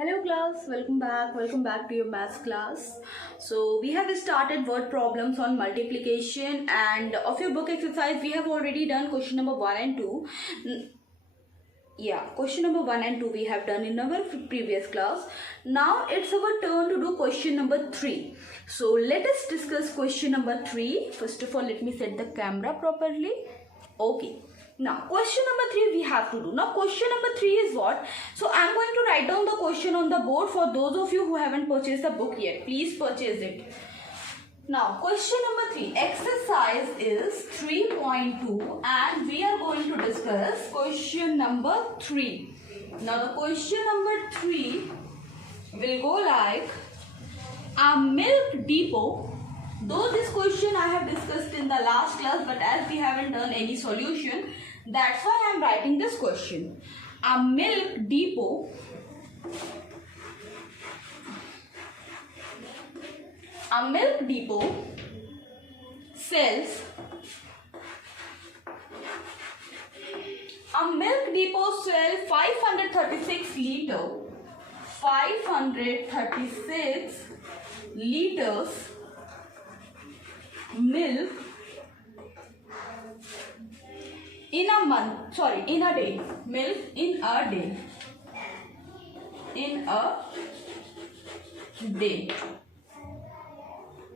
Hello class, welcome back to your maths class. So we have started word problems on multiplication, and of your book exercise we have already done question number 1 and 2. Question number 1 and 2 we have done in our previous class. Now it's our turn to do question number 3. So let us discuss question number 3. First of all, let me set the camera properly. Okay. Now question number 3 we have to do. Now question number 3 is what? So I'm going to write down the question on the board for those of you who haven't purchased the book yet. Please purchase it. Now question number 3, exercise is 3.2 and we are going to discuss question number 3. Now the question number 3 will go like, a milk depot. Though this question I have discussed in the last class, but as we haven't done any solution, that's why I am writing this question. A milk depot sells 536 liters milk in a day.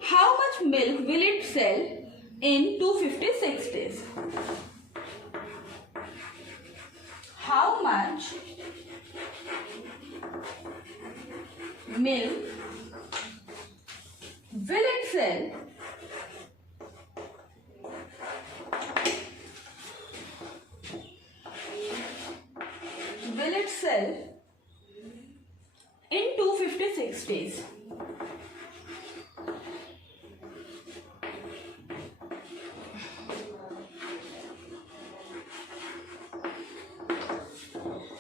How much milk will it sell in 256 days? How much milk will it sell in 256 days?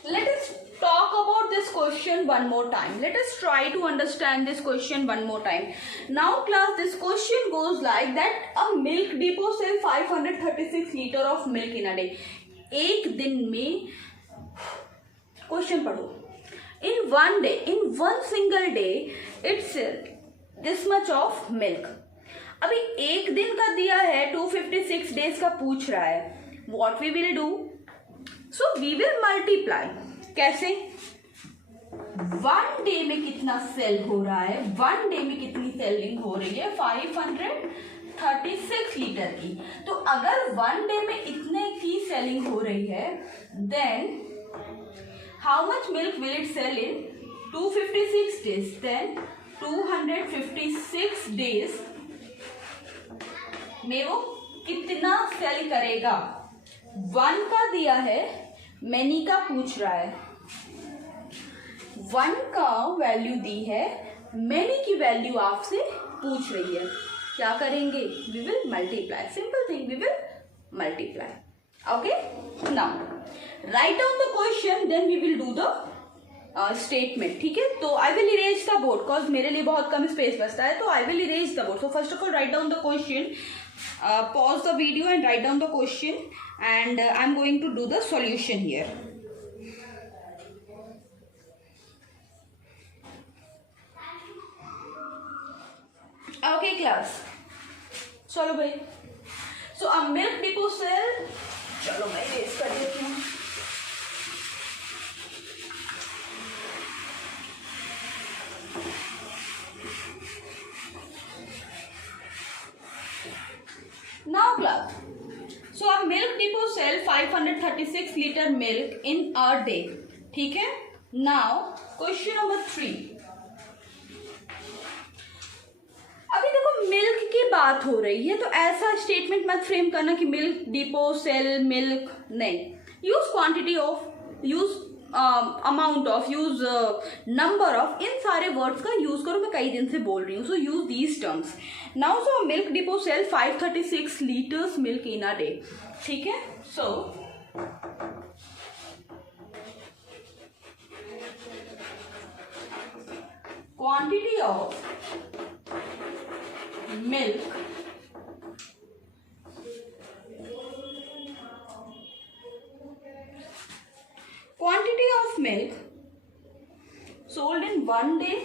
Let us talk about this question one more time. Let us try to understand this question one more time. Now class, this question goes like that, a milk depot sells 536 liters of milk in a day. एक दिन में क्वेश्चन पढ़ो. In one single day it sells this much of milk. अभी एक दिन का दिया है, 256 days का पूछ रहा है. What we will do? So we will multiply. कैसे? 1 day में कितना सेल हो रहा है, 1 day में कितनी सेलिंग हो रही है, 536 लीटर की. तो अगर 1 day में इतने की सेलिंग हो रही है, then how much milk will it sell in 256 days? Then 256 days में वो कितना सेल करेगा? 1 का दिया है, many का पूछ रहा है. 1 का वैल्यू दी है, many की वैल्यू आपसे पूछ रही है. क्या करेंगे? We will multiply. Simple thing, we will multiply. Okay? Now, write down the question, then we will do the statement. ठीक है? तो I will erase the board, cause मेरे लिए बहुत कम स्पेस बचता है, तो I will erase the board. So first of all, write down the question. Pause the video and write down the question, and I'm going to do the solution here. Okay class, चलो भाई. So a milk depot sell, चलो मैं erase कर देती हूँ. Now class, so a milk depot sell 536 liter milk in a day. ठीक है? Now question number 3. अभी देखो मिल्क की बात हो रही है, तो ऐसा स्टेटमेंट मत फ्रेम करना कि मिल्क डिपो सेल मिल्क. नहीं. Use quantity of, use amount of, use number of, इन सारे वर्ड्स का यूज करो. मैं कई दिन से बोल रही हूँ. So use these terms. Now so milk depot sell 536 litres milk in a day. ठीक है? So quantity of milk quantity of milk sold in 1 day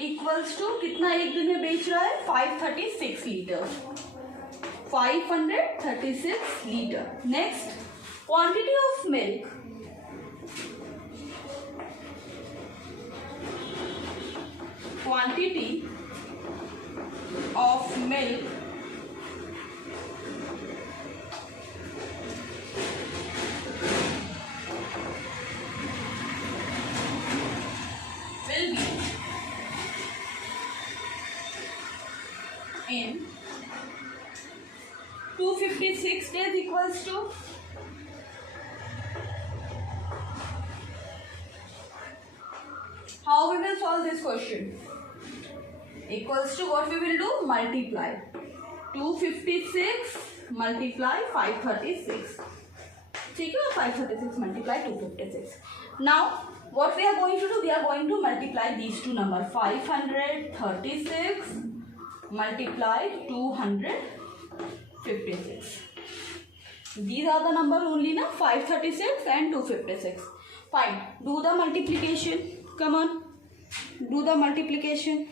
equals to कितना एक दिन में बेच रहा है 536 litre 536 litre. Next quantity of milk quantity of milk will be in 256 days equals to how we will solve this question. Equals to what we will do? Multiply 256 multiply 536. ठीक है 536 multiply 256. Now what we are going to do? We are going to multiply these two numbers 536 multiply 256. These are the number only na 536 and 256. Fine. Do the multiplication. Come on. Do the multiplication.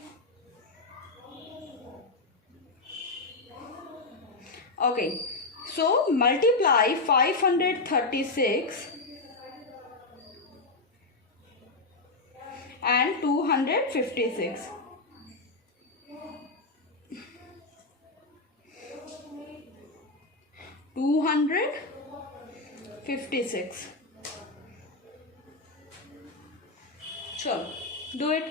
Okay, so multiply 536 and 256. Sure, do it.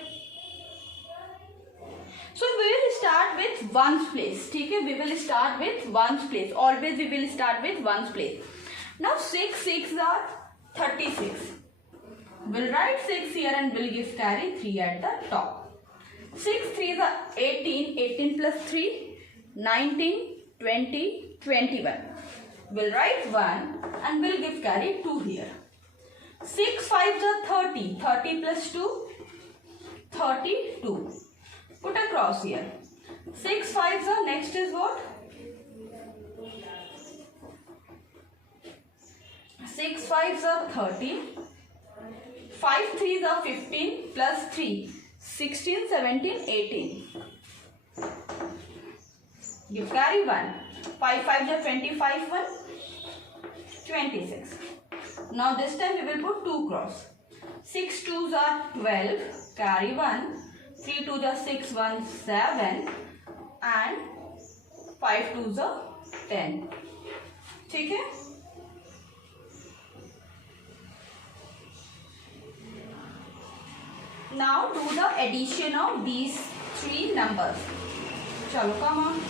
So we will start with ones place. ठीक है, we will start with ones place. Always we will start with ones place. Now 6 6 are 36. We'll write 6 here and we'll give carry 3 at the top. 6 3s are 18. 18 plus 3 19 20 21. We'll write 1 and we'll give carry 2 here. 6 5s are 30. 30 plus 2 32. Put a cross here. 6 5s are next is what? 6 5s are 30. 5 3s are 15 plus 3 16 17 18. You carry 1. 5 5s are 25 1 26. Now this time we will put 2 cross. 6 2s are 12. Carry 1. 3 2s are 6 1 7 and 5 2s are 10. ठीक है. Now do the addition of these three numbers. चलो come on.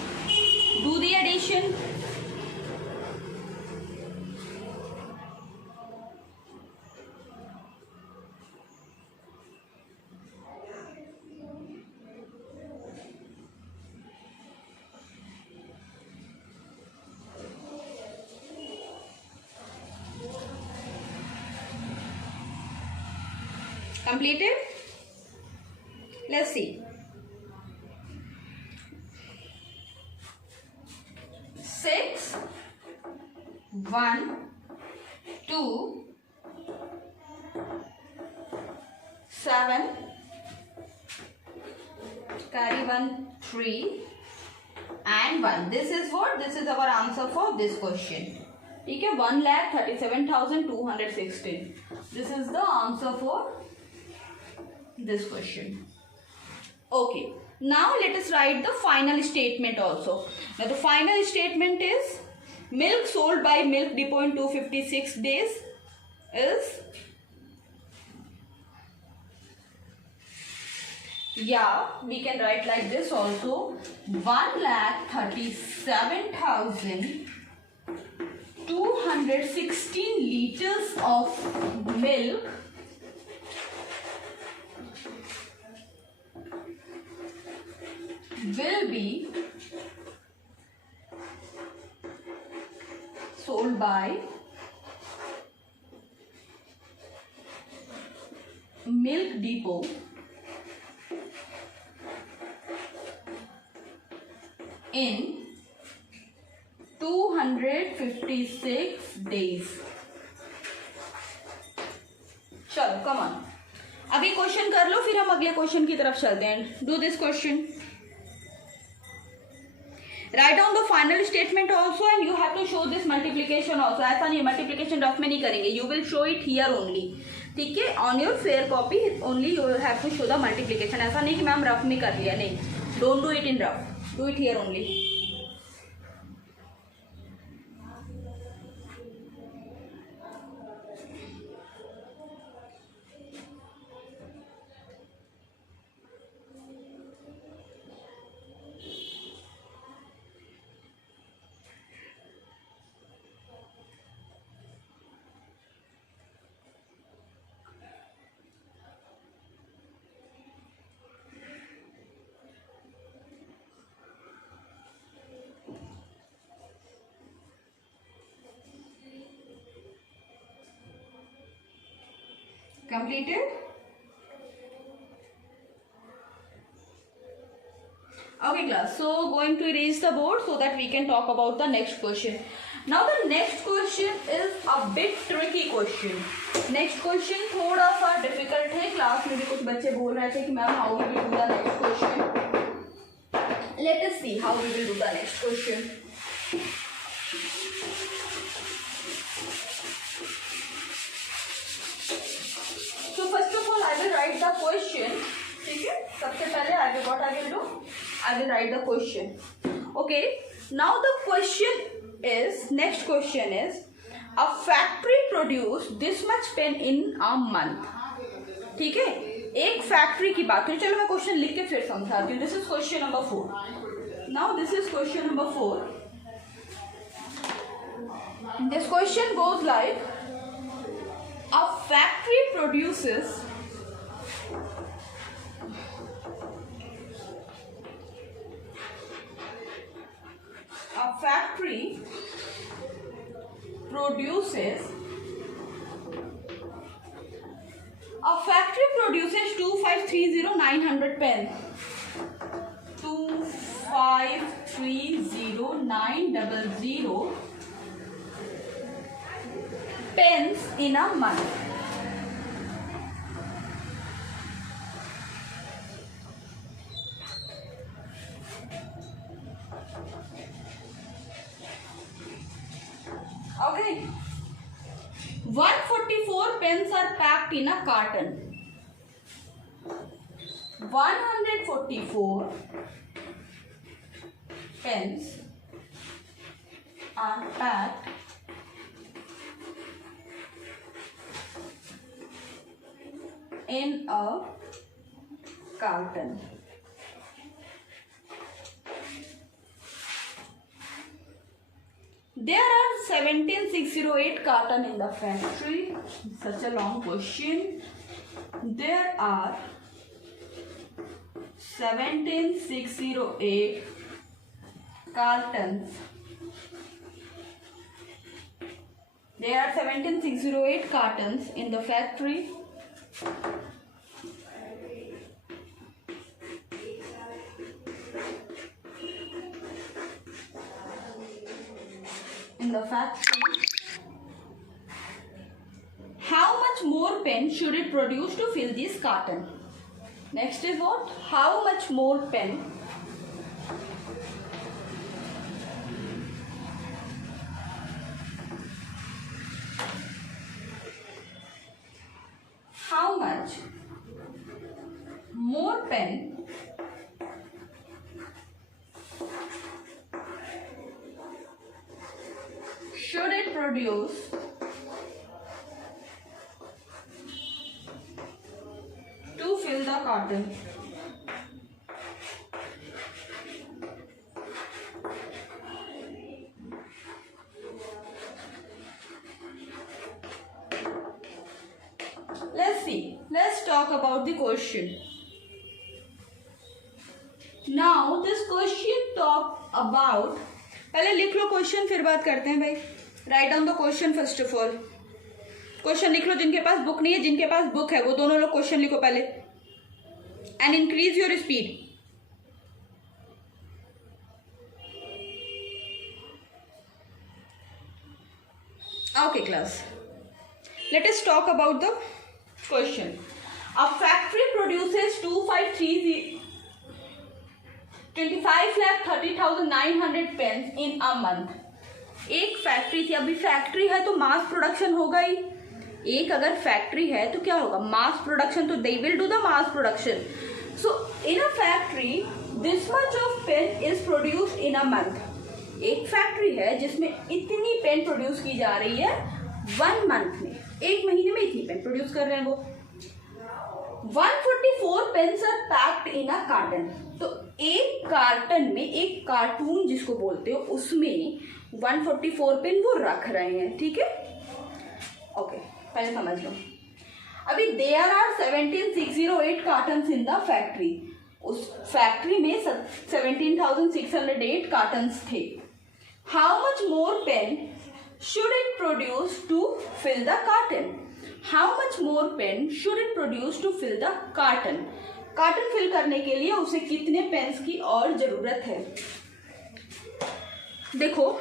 Do the addition. Completed? Let's see. 6 1 2 7 carry 1 3 and 1. This is what? This is our answer for this question. ठीक है 1,37,216. This is the answer for this question. Okay, now let us write the final statement also. Now the final statement is milk sold by Milk Depot in 256 days is, yeah, we can write like this also. 1,37,216 liters of milk will be sold by Milk Depot in 256 days. चलो come on, अभी क्वेश्चन कर लो, फिर हम अगले क्वेश्चन की तरफ चलते हैं. Do this question. Write down the final statement also and you have to show this multiplication also. ऐसा नहीं मल्टीप्लीकेशन रफ में नहीं करेंगे, you will show it here only. ठीक है, on your fair copy only you have to show the multiplication. ऐसा नहीं कि मैम रफ में कर लिया, नहीं, don't do it in rough, do it here only. Completed? Okay class, so going to erase the board so that we can talk about the next question. Now the next question is a bit tricky question. Next question थोड़ा सा difficult है. क्लास में भी कुछ बच्चे बोल रहे थे कि ma'am how we will do the next question. Let us see how we will do the next question. So first of all I will write the question. ठीक है, सबसे पहले I will what I will do, I will write the question. Okay, now the question is, next question is, a factory produce this much pen in a month. ठीक है, एक फैक्ट्री की बात करें. चलो मैं क्वेश्चन लिख के फिर समझाती हूँ. This is question number 4. Now this is question number 4. This question goes like, a factory produces a factory produces 2530900 pens. 2530900 pens in a month. Okay, 144 pens are packed in a carton. 144 pens are packed in a carton. There are 17608 carton in the factory. Such a long question. There are 17608 cartons. There are 17608 cartons in the factory. In the factory, how much more pen should it produce to fill this carton? Next is what? How much more pen should it produce to fill the carton? Let's see. Let's talk about the question. Now this question talk about, पहले लिख लो क्वेश्चन फिर बात करते हैं भाई. Right down the question first of all. Question लिख लो. जिनके पास बुक नहीं है, जिनके पास बुक है वो दोनों लोग क्वेश्चन लिखो पहले and increase your speed. Okay, class. Let us talk about the question. A factory produces 25,30,900 pens in a month. एक फैक्ट्री थी, अभी फैक्ट्री है तो मास प्रोडक्शन होगा ही. एक अगर फैक्ट्री है तो क्या होगा, मास प्रोडक्शन. तो they will do the mass production. So in a factory this much of pen is produced in a month. एक फैक्ट्री है जिसमें इतनी पेन प्रोड्यूस की जा रही है 1 मंथ में. एक महीने में इतनी पेन प्रोड्यूस कर रहे हैं वो. 144 pens are packed in a carton. तो एक कार्टन में, एक कार्टून जिसको बोलते हो, उसमें 144 पेन वो रख रहे हैं. ठीक है, ओके, पहले समझ लो. अभी there are 17,608 cartons in the factory. उस फैक्ट्री में 17,608 कार्टन्स थे. How much more pen should it produce to fill the carton? How much more pen should it produce to fill the carton? Carton fill करने के लिए उसे कितने पेन्स की और जरूरत है. देखो,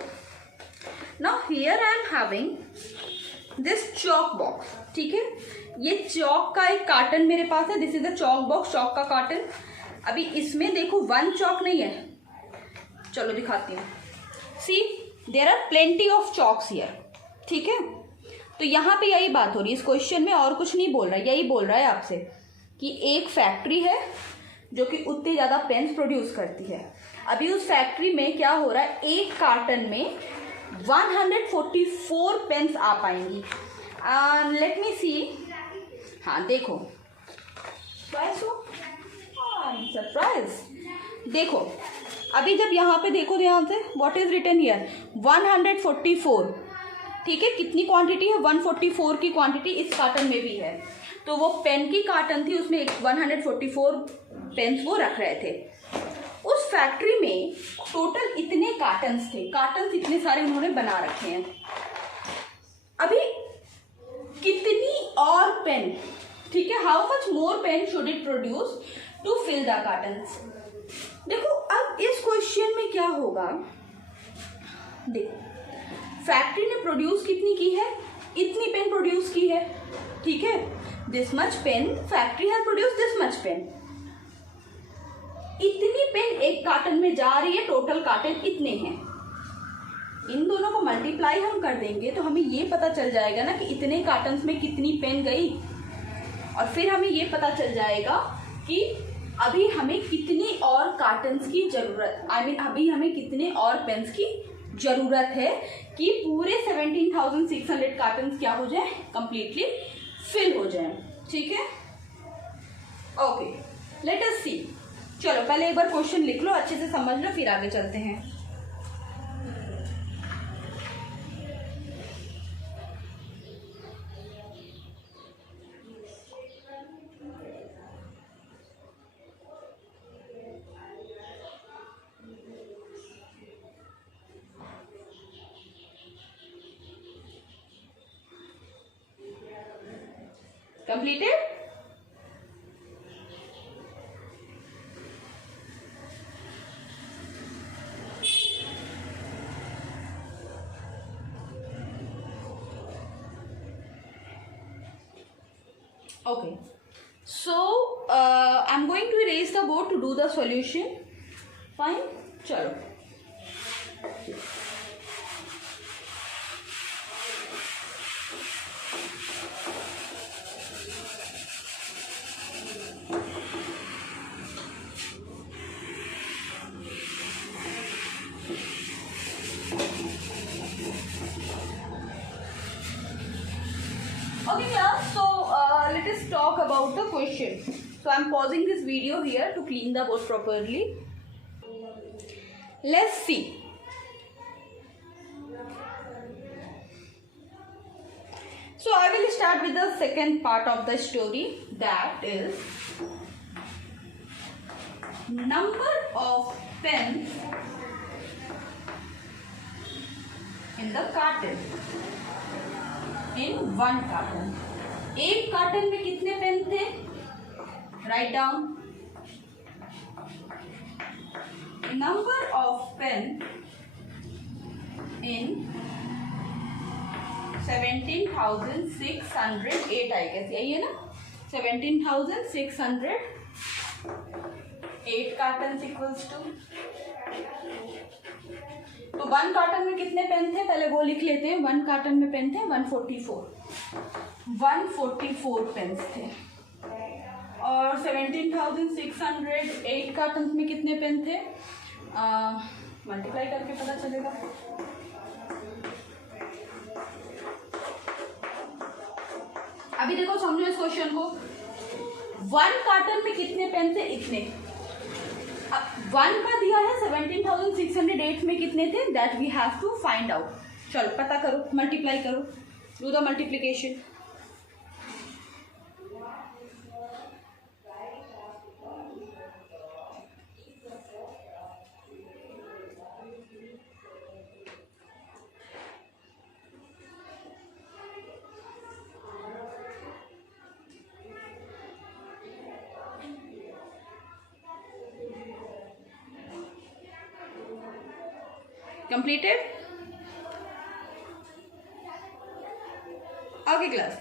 now here I am having this chalk box. ठीक है, ये चौक का एक कार्टन मेरे पास है. This is the chalk box, chalk का कार्टन. अभी इसमें देखो 1 चौक नहीं है. चलो दिखाती हूँ. See, there are plenty of chalks here. ठीक है, तो यहाँ पे यही बात हो रही है इस क्वेश्चन में, और कुछ नहीं बोल रहा है. यही बोल रहा है आपसे कि एक फैक्ट्री है जो कि उतनी ज़्यादा पेन्स प्रोड्यूस करती है. अभी उस फैक्ट्री में क्या हो रहा है, एक कार्टन में 144 पेन्स आ पाएंगी. लेट मी सी. हाँ देखो, सरप्राइज. देखो, अभी जब यहाँ पे देखो, ध्यान से, व्हाट इज रिटन हियर, 144. ठीक है, कितनी क्वांटिटी है, 144 की क्वांटिटी इस कार्टन में भी है. तो वो पेन की कार्टन थी, उसमें 144 पेन्स वो रख रहे थे. उस फैक्ट्री में टोटल इतने कार्टन्स थे. कार्टन्स इतने सारे उन्होंने बना रखे हैं. अभी कितनी और पेन, ठीक है, how much more pen should it produce to fill the cartons. देखो, अब इस क्वेश्चन में क्या होगा, देखो, फैक्ट्री ने प्रोड्यूस कितनी की है, इतनी पेन प्रोड्यूस की है. ठीक है, this much pain factory has produce this much pain. इतनी पेन एक कार्टन में जा रही है, टोटल कार्टन इतने हैं. इन दोनों को मल्टीप्लाई हम कर देंगे तो हमें ये पता चल जाएगा ना कि इतने कार्टन्स में कितनी पेन गई. और फिर हमें ये पता चल जाएगा कि अभी हमें कितनी और कार्टन्स की जरूरत, अभी हमें कितने और पेन्स की जरूरत है कि पूरे 17,600 कार्टन्स क्या हो जाए, कंप्लीटली फिल हो जाए. ठीक है, ओके, लेट अस सी. चलो पहले एक बार क्वेश्चन लिख लो, अच्छे से समझ लो, फिर आगे चलते हैं. Completed? Okay. So I'm going to erase the board to do the solution. Fine. चलो. Okay class, so let us talk about the question. So I am pausing this video here to clean the board properly. Let's see. So I will start with the second part of the story, that is number of pens in the carton. In one carton. एक carton में कितने pen थे? Write down. Number of pen in 17,608 I guess, यही है ना, 17,608 carton equals to, तो 1 carton में कितने पेन थे पहले वो लिख लेते हैं। 1 कार्टन में पेन थे 144 पेन्स थे। और 17,608 कार्टन में कितने पेन थे, मल्टीप्लाई करके पता चलेगा। अभी देखो समझो इस क्वेश्चन को, 1 कार्टन में कितने पेन थे, इतने। अब 1 का दिया है 17,608 में कितने थे, that we have to find out. चलो पता करो, मल्टीप्लाई करो, do the multiplication. Completed? Okay class,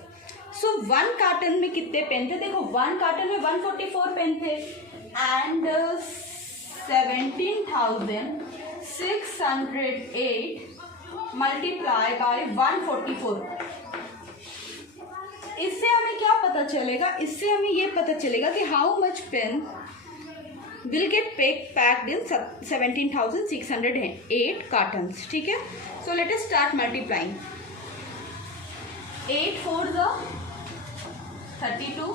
so 1 carton में कितने पेन थे, देखो 1 कार्टन में 144 पेन थे एंड 17,608 मल्टीप्लाई बाय 144। इससे हमें क्या पता चलेगा, इससे हमें ये पता चलेगा कि how much pain will get packed in 17,608 cartons, ठीक है। So let us start multiplying. 8 4s are 32,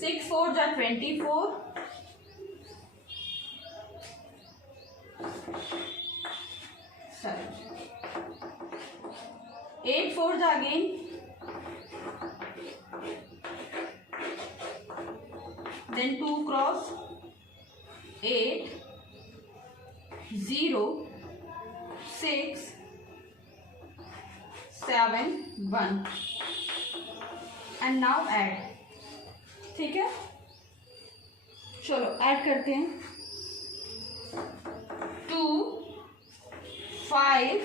6 4s are 24, 8 4s again, then 2 cross 8 0 6 7 1 and now add, ठीक है। चलो ऐड करते हैं, 2 5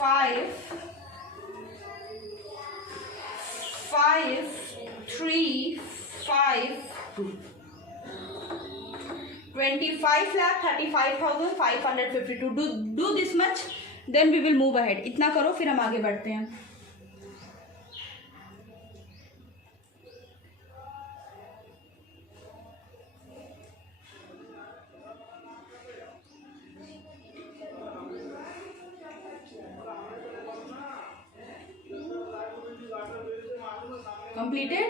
5 5 3 5 2 25,35,552। Do this much, then we will move ahead. इतना करो फिर हम आगे बढ़ते हैं। Completed?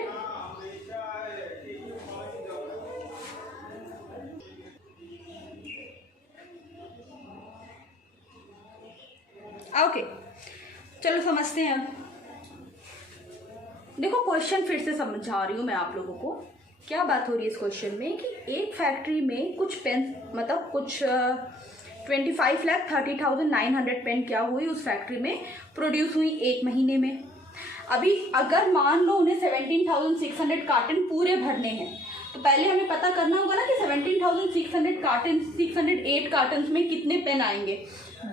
ओके चलो समझते हैं। अब देखो क्वेश्चन फिर से समझा रही हूँ मैं आप लोगों को। क्या बात हो रही है इस क्वेश्चन में कि एक फैक्ट्री में कुछ पेन, मतलब कुछ 25,30,900 पेन क्या हुई उस फैक्ट्री में प्रोड्यूस हुई एक महीने में। अभी अगर मान लो उन्हें 17,600 कार्टन पूरे भरने हैं तो पहले हमें पता करना होगा ना कि 17,600 कार्टन 608 कार्टन में कितने पेन आएंगे।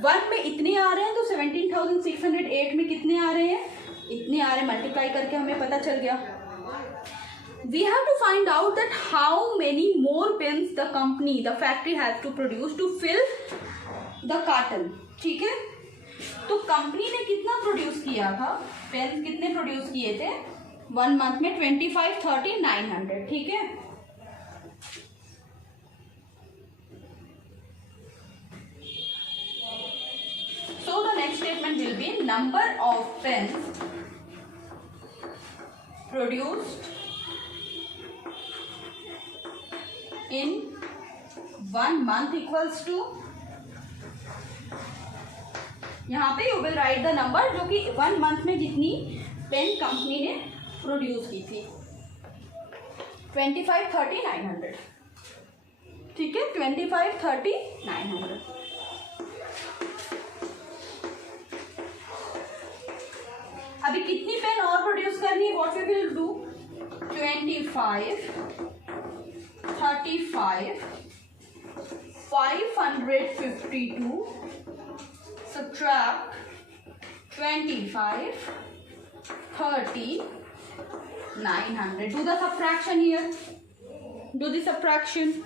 1 में इतने आ रहे हैं तो 17,608 में कितने आ रहे हैं, इतने आ रहे हैं। मल्टीप्लाई करके हमें पता चल गया। We have to find out that how many more pens the company, the factory has to produce to fill the carton, ठीक है। तो कंपनी ने कितना प्रोड्यूस किया था, पेन कितने प्रोड्यूस किए थे 1 मंथ में, 25, 30, 900, ठीक है। So the next statement will be number of pens produced in 1 month equals to, यहाँ पे you will write the number जो कि 1 मंथ में जितनी पेन कंपनी ने प्रोड्यूस की थी, 25, 30, 900, ठीक है। 25, 30, 900। अभी कितनी पेन और प्रोड्यूस करनी है, व्हाट वी विल डू, 25, 35, 552 subtract 25, 30, 900. Do the subtraction here. Do the subtraction.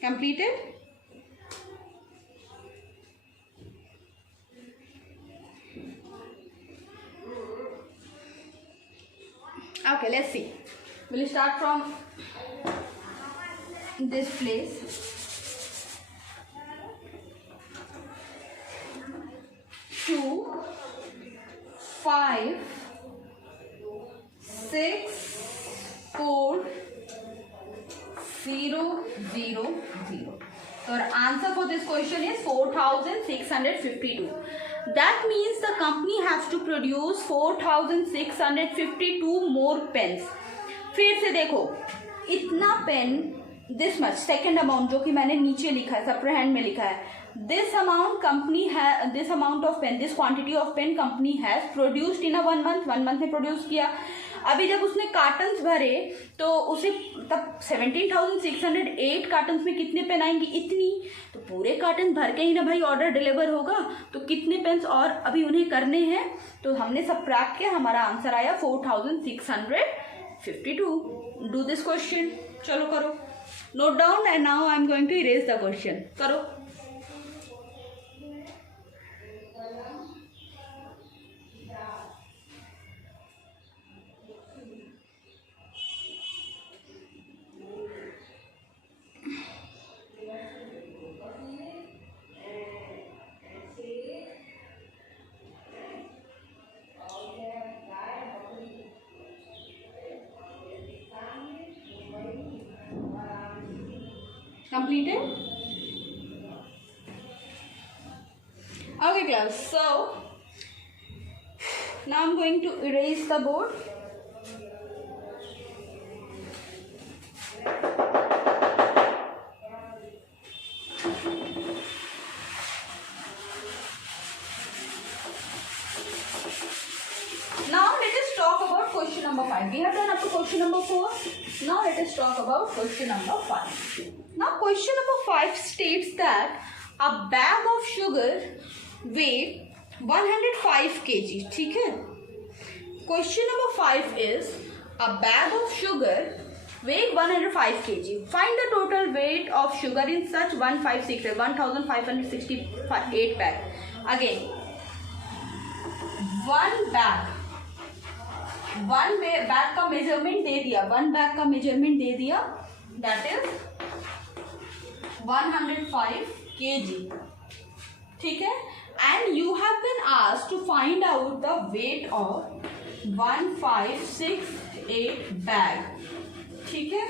Completed? Okay, let's see. We'll start from this place. 2, 5, 6, 4, 0, 0, 0. So our answer for this question is 4,652. That means the company has to produce 4,652 more pens. फिर से देखो, इतना pen, this much, second amount जो कि मैंने नीचे लिखा है, separate hand में लिखा है, this amount company has, this amount of pen, this quantity of pen company has produced in a 1 month, 1 month में प्रोड्यूस किया. अभी जब उसने कार्टन्स भरे तो उसे तब 17,608 कार्टन्स में कितने पेन आएंगे? इतनी. तो पूरे कार्टन भर के ही ना भाई ऑर्डर डिलीवर होगा. तो कितने पेन्स और अभी उन्हें करने हैं? तो हमने सबट्रैक्ट किया, हमारा आंसर आया 4,652. Do this question. चलो करो, note down and now I am going to erase the question. करो. Completed? Okay class, so now I'm going to erase the board. Now let us talk about question number 5. We have done up to question number 4. Now let us talk about question number 5. Now question number 5 states that a bag of sugar weighs 105 kg. ठीक है? Question number 5 is a bag of sugar weighs 105 kg. Find the total weight of sugar in such 1,568 bag. Again, one bag का मेजरमेंट दे दिया, that is 105 kg. ठीक है? And you have been asked to find out the weight of 1568 bag. ठीक है?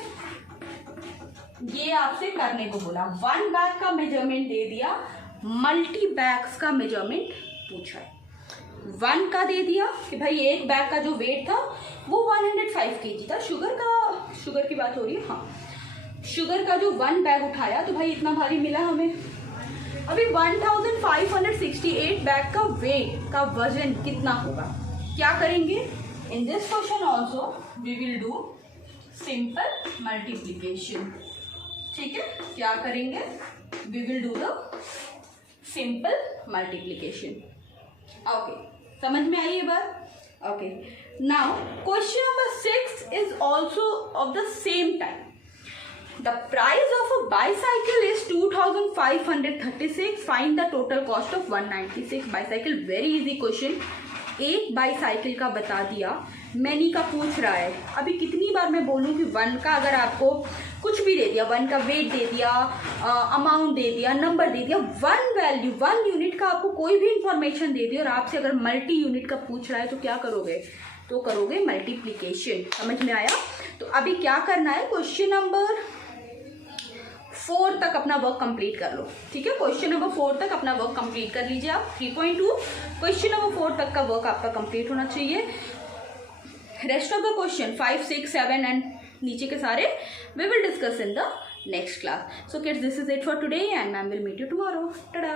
ये आपसे करने को बोला. 1 बैग का मेजरमेंट दे दिया, मल्टी बैग्स का मेजरमेंट पूछा है. 1 का दे दिया कि भाई एक बैग का जो वेट था वो 105 kg था. शुगर की बात हो रही है. हाँ, शुगर का जो 1 बैग उठाया तो भाई इतना भारी मिला हमें. अभी 1568 बैग का वेट का वजन कितना होगा? क्या करेंगे? In this question also we will do simple multiplication. ठीक है? क्या करेंगे? We will do the simple multiplication. Okay, समझ में आई ये बात? Okay, now question number 6 is also of the same type. The price of a bicycle is 2,536. Find the total cost of 196 bicycle. Very easy question. एक बाईसाइकिल का बता दिया, मैनी का पूछ रहा है. अभी कितनी बार मैं बोलूँ कि 1 का अगर आपको कुछ भी दे दिया, 1 का वेट दे दिया, अमाउंट दे दिया, नंबर दे दिया, 1 वैल्यू 1 यूनिट का आपको कोई भी इंफॉर्मेशन दे दिया और आपसे अगर मल्टी यूनिट का पूछ रहा है तो क्या करोगे? तो करोगे मल्टीप्लीकेशन. समझ में आया? तो अभी क्या करना है, क्वेश्चन नंबर 4 तक अपना वर्क कंप्लीट कर लो. ठीक है? क्वेश्चन नंबर 4 तक अपना वर्क कंप्लीट कर लीजिए आप. 3.2 क्वेश्चन नंबर 4 तक का वर्क आपका कंप्लीट होना चाहिए. Rest of the question 5, 6, 7 and नीचे के सारे we will discuss in the next class. So kids, this is it for today and ma'am will meet you tomorrow. Tata.